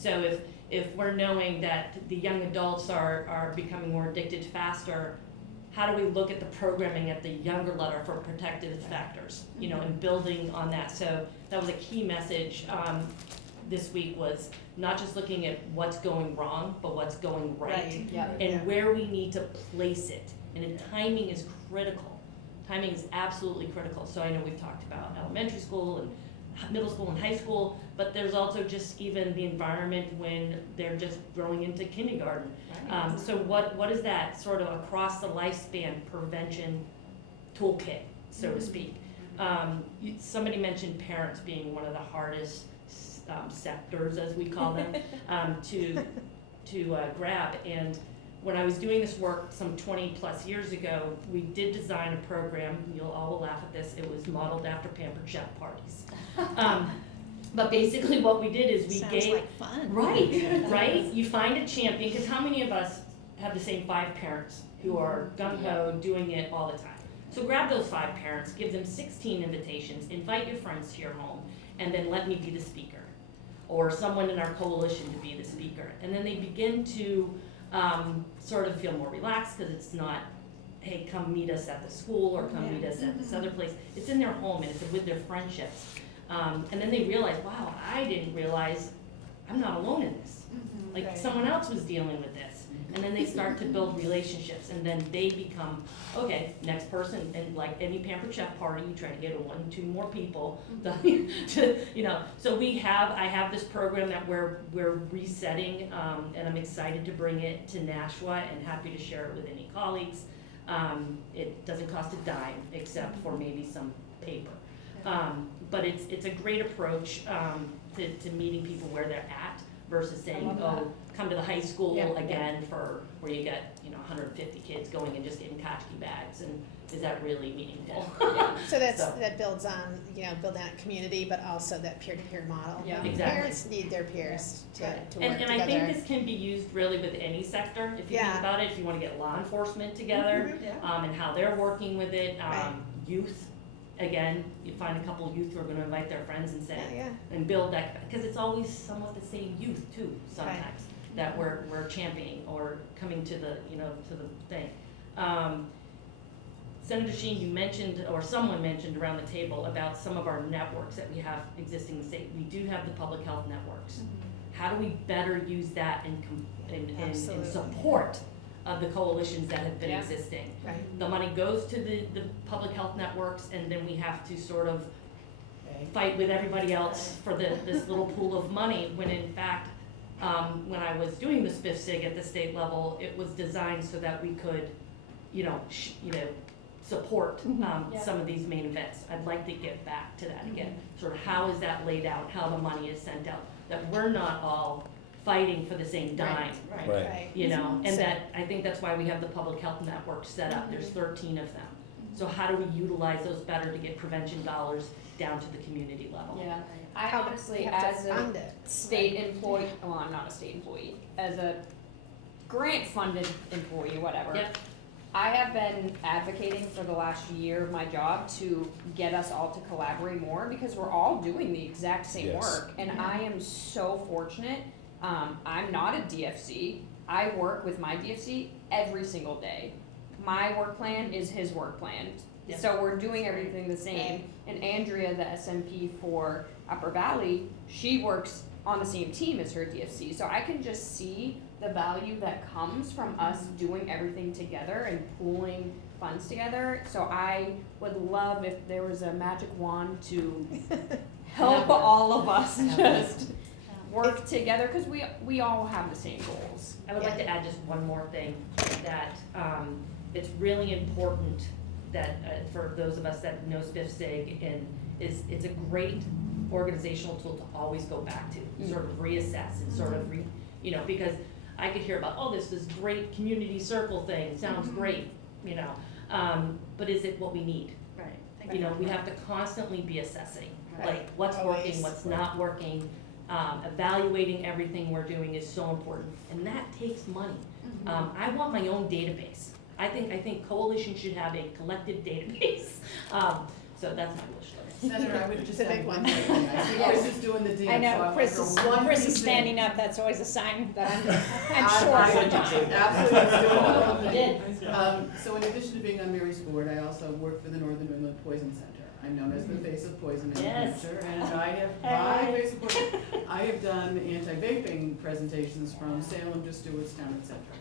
So if we're knowing that the young adults are becoming more addicted faster, how do we look at the programming at the younger level for protective factors, and building on that? So that was a key message this week, was not just looking at what's going wrong, but what's going right. Yeah. And where we need to place it. And timing is critical. Timing is absolutely critical. So I know we've talked about elementary school and middle school and high school, but there's also just even the environment when they're just growing into kindergarten. So what is that sort of across the lifespan prevention toolkit, so to speak? Somebody mentioned parents being one of the hardest sectors, as we call them, to grab. And when I was doing this work some 20 plus years ago, we did design a program. You'll all laugh at this. It was modeled after Pampered Chef parties. But basically what we did is we Sounds gave, like fun. right? You find a champion, because how many of us have the same 5 parents who are gung-ho doing it all the time? So grab those 5 parents, give them 16 invitations, invite your friends to your home, and then let me be the speaker, or someone in our coalition to be the speaker. And then they begin to sort of feel more relaxed, because it's not, hey, come meet us at the school, or come meet us at this other place. It's in their home, and it's with their friendships. And then they realize, wow, I didn't realize I'm not alone in this. Like Right. someone else was dealing with this. And then they start to build relationships, and then they become, okay, next person. And like any Pampered Chef party, you try to get 1, 2 more people so I have this program that we're resetting, and I'm excited to bring it to Nashua and happy to share it with any colleagues. It doesn't cost a dime, except for maybe some paper. But it's a great approach to meeting people where they're at, versus saying, come to the high school again for where you get 150 kids going and just getting tchotchke bags, and is that really meaningful? So that builds on, building that community, but also that peer-to-peer model. Yeah. Exactly. Parents need their peers to work And together. I think this can be used really with any sector, if you think Yeah. about it. If you want to get law enforcement together, and how they're working with it, Right. youth. Again, you find a couple youth who are going to invite their friends and say, Yeah. and build that, because it's always somewhat the same youth too, sometimes, that we're championing or coming to the, to the thing. Senator Shaheen, you mentioned, or someone mentioned around the table about some of our networks that we have existing in the state. We do have the public health networks. How do we better use that in support of the coalitions that have been existing? Right. The money goes to the public health networks, and then we have to sort of fight with everybody else for this little pool of money, when in fact, when I was doing the spiff sig at the state level, it was designed so that we could, support some of these main events. I'd like to get back to that again. Sort of how is that laid out, how the money is sent out, that we're not all fighting for the same dime. Right. And that, I think that's why we have the public health network set up. There's 13 of them. So how do we utilize those better to get prevention dollars down to the community level? Yeah, I How honestly, we have to as a fund it. state employee, well, I'm not a state employee, as a grant-funded employee, whatever. Yep. I have been advocating for the last year of my job to get us all to collaborate more, because we're all doing the exact same Yes. work. And I am so fortunate I'm not a DFC. I work with my DFC every single day. My work plan is his work plan. Yeah. So we're doing everything the same. And Andrea, the SMP for Upper Valley, she works on the same team as her DFC. So I can just see the value that comes from us doing everything together and pooling funds together. So I would love if there was a magic wand to help all of us just work together, because we all have the same goals. I would like to add just one more thing, that it's really important that for those of us that know SPIF-SIG, and it's a great organizational tool to always go back to, sort of reassess and sort of because I could hear about, this great community circle thing, sounds great, but is it what we need? Right. We have to constantly be assessing, Right. like what's working, what's not working. Evaluating everything we're doing is so important, and that takes money. I want my own database. I think Coalition should have a collective database. So that's my wish list. Senator, I would just It's a big add one. one more thing. I see Chris is doing the dance. I so know, want Chris her is, one Chris piece is in. standing up, that's always a sign that I'm I short would on time. absolutely, let's do all of You it. did. So in addition to being on Mary's board, I also work for the Northern New England Poison Center. I'm known as the face of poison in New Yes. Hampshire, and I have, my face of poison, I have done anti-vaping presentations from Salem to Stewartstown, et cetera.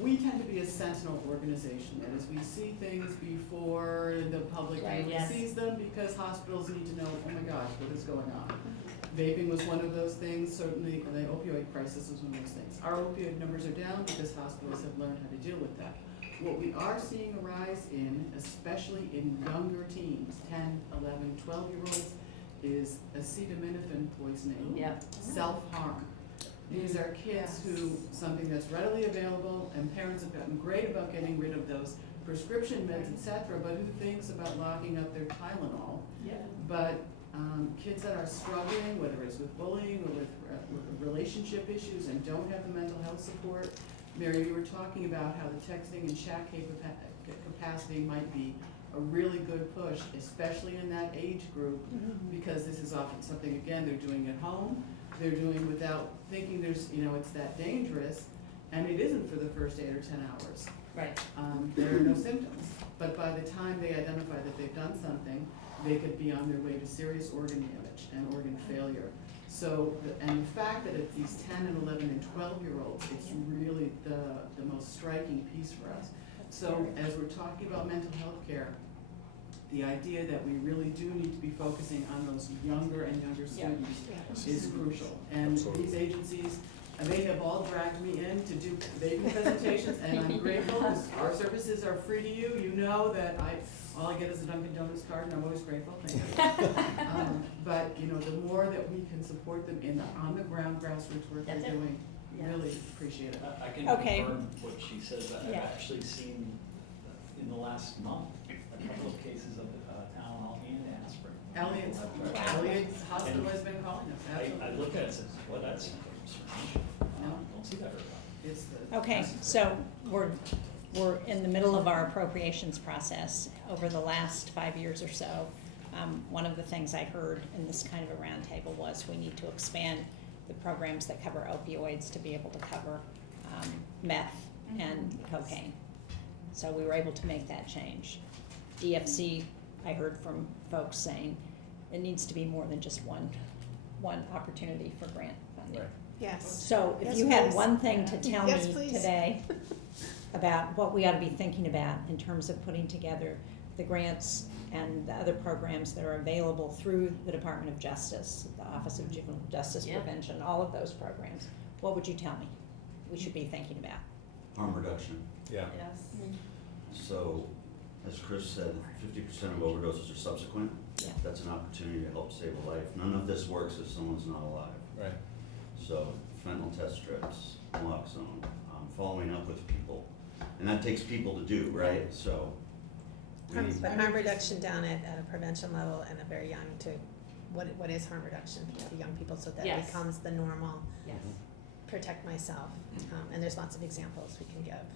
We tend to be a sentinel organization, that is, we see things before the public Right, really yes. sees them, because hospitals need to know, oh my gosh, what is going on? Vaping was one of those things, certainly the opioid crisis was one of those things. Our opioid numbers are down because hospitals have learned how to deal with that. What we are seeing a rise in, especially in younger teens, 10, 11, 12-year-olds, is acetaminophen poisoning, Yep. self-harm. These are kids who, something that's readily available, and parents have gotten great about getting rid of those prescription meds, et cetera, but who thinks about locking up their Tylenol? Yeah. But kids that are struggling, whether it's with bullying or with relationship issues and don't have the mental health support. Mary, you were talking about how the texting and chat capacity might be a really good push, especially in that age group, because this is often something, again, they're doing at home, they're doing without thinking there's, it's that dangerous, and it isn't for the first 8 or 10 hours. Right. There are no symptoms, but by the time they identify that they've done something, they could be on their way to serious organ damage and organ failure. So, and the fact that it's these 10 and 11 and 12-year-olds, it's really the most striking piece for us. So as we're talking about mental health care, the idea that we really do need to be focusing on those younger and younger students is crucial. And these agencies, they have all dragged me in to do vaping presentations, and I'm grateful, because our services are free to you. You know that all I get is a Dunkin' Donuts card, and I'm always grateful, thank you. But, the more that we can support them in the on-the-ground grassroots work they're doing, really appreciate it. I can Okay. confirm what she says. I've Yeah. actually seen in the last month a couple of cases of Tylenol and aspirin. Elliot's hospital has been calling us, I absolutely. looked at it and said, well, that's strange. Don't see that very often. It's the. Okay, so we're in the middle of our appropriations process. Over the last 5 years or so, one of the things I heard in this kind of a roundtable was we need to expand the programs that cover opioids to be able to cover meth and cocaine. So we were able to make that change. DFC, I heard from folks saying it needs to be more than just one opportunity for grant funding. Right. Yes. So if Yes, you had please. one thing to tell Yes, me please. today about what we ought to be thinking about in terms of putting together the grants and the other programs that are available through the Department of Justice, the Office of Juvenile Justice Yeah. Prevention, all of those programs, what would you tell me we should be thinking about? Harm reduction. Yeah. Yes. So, as Chris said, 50% of overdoses are subsequent. Yeah. That's an opportunity to help save a life. None of this works if someone's not alive. Right. So, fentanyl test strips, naloxone, following up with people. And that takes people to do, right? So, But harm reduction down at a prevention level and a very young to, what is harm reduction to young people so that Yes. becomes the normal, Yes. protect myself. And there's lots of examples we can give.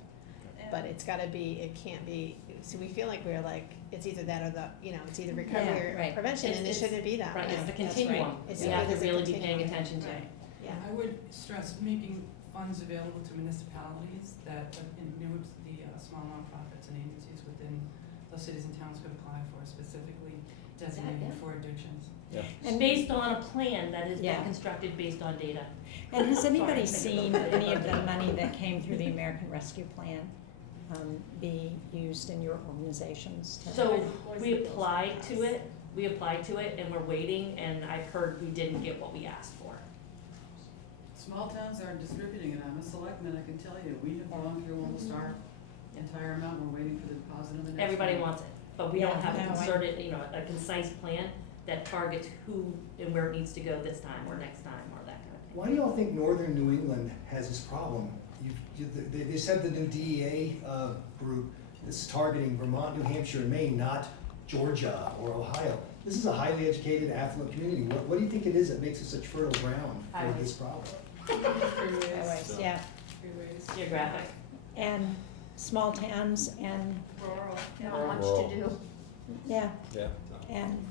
But it's gotta be, it can't be, so we feel like we're like, it's either that or it's either recovery Yeah, or right. prevention, and it It's- shouldn't be that way. Right, it's the That's right. continuum. It's We have to a really be paying continuum. attention to. Right. Yeah. I would stress making funds available to municipalities that, the small nonprofits and agencies within those cities and towns could apply for, specifically designated yeah. for addictions. Yeah. And based on a plan that has Yeah. been constructed based on data. And has anybody Sorry, seen any of the money that came through the American Rescue Plan be used in your organizations? So we applied to it, and we're waiting, and I've heard we didn't get what we asked for. Small towns aren't distributing it. I'm a selectman, I can tell you. We have gone through almost our entire amount. We're waiting for the deposit of the next Everybody one. wants it, but we don't Yeah, have a no, I- concerted, a concise plan that targets who and where it needs to go this time or next time or that kind of thing. Why do y'all think northern New England has this problem? They said the new DEA group is targeting Vermont, New Hampshire, and Maine, not Georgia or Ohio. This is a highly educated, affluent community. What do you think it is that makes it such fertile ground for this problem? Anyways, yeah, Freeways. Geographic. and small towns and, Rural, Yeah. not much Rural. to do. yeah, Yeah. and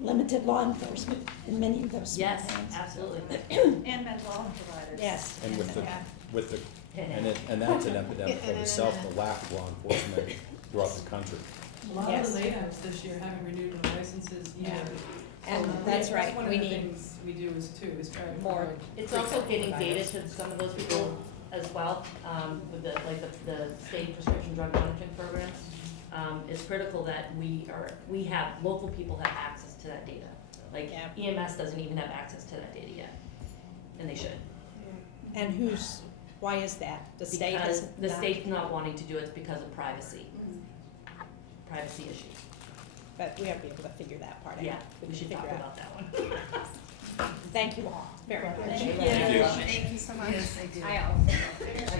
limited law enforcement in many of those small Yes, towns. absolutely. And mental health providers. Yes. And with the, yeah. and that's an epidemic of itself, the lack of law enforcement throughout the country. A lot Yes. of the layouts this year haven't renewed the licenses either. And So that's right, one of we the need things we do is try to. more. It's also getting data to some of those people as well, with the state prescription drug monitoring programs. It's critical that we have, local people have access to that data. Like Yeah. EMS doesn't even have access to that data yet, and they should. And why is that? The state has Because the not- state's not wanting to do it because of privacy issues. But we ought to be able to figure that part out. Yeah, we can should figure talk out. about that one. Thank you all very much. Thank you. Thank you so much. Yes, I do. I also.